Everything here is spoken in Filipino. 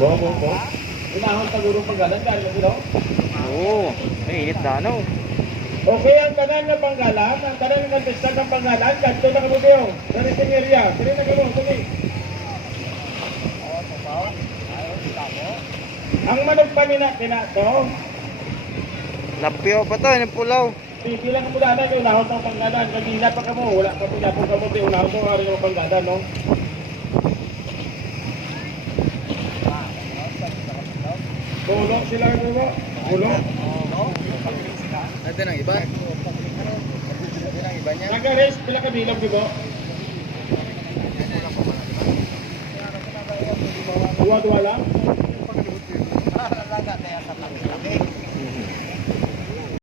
Bo, bo, bo. Inahon sa gurong panggalan, dahil na sila. Oo. Ay, init na ano. Okay, ang tanan ng panggalan, ang tanan ng contestant ng panggalan, kanto na kabubiyo. Sa resting area, sila na kabubiyo, tuloy. Ang manok pa nina, nina, to, Lampyo pa to, yung pulaw. Pipila ka mo dana yung unahon ng panggalan. Kanina pa ka mo, wala pila po ka mo, di unahon ng araw ng panggalan, no? Tulong sila mo ba? Tulong. Natin ang iba. Natin ang iba niya. Nag-arrest, pila ka bilang, di ba? Dua-dua lang?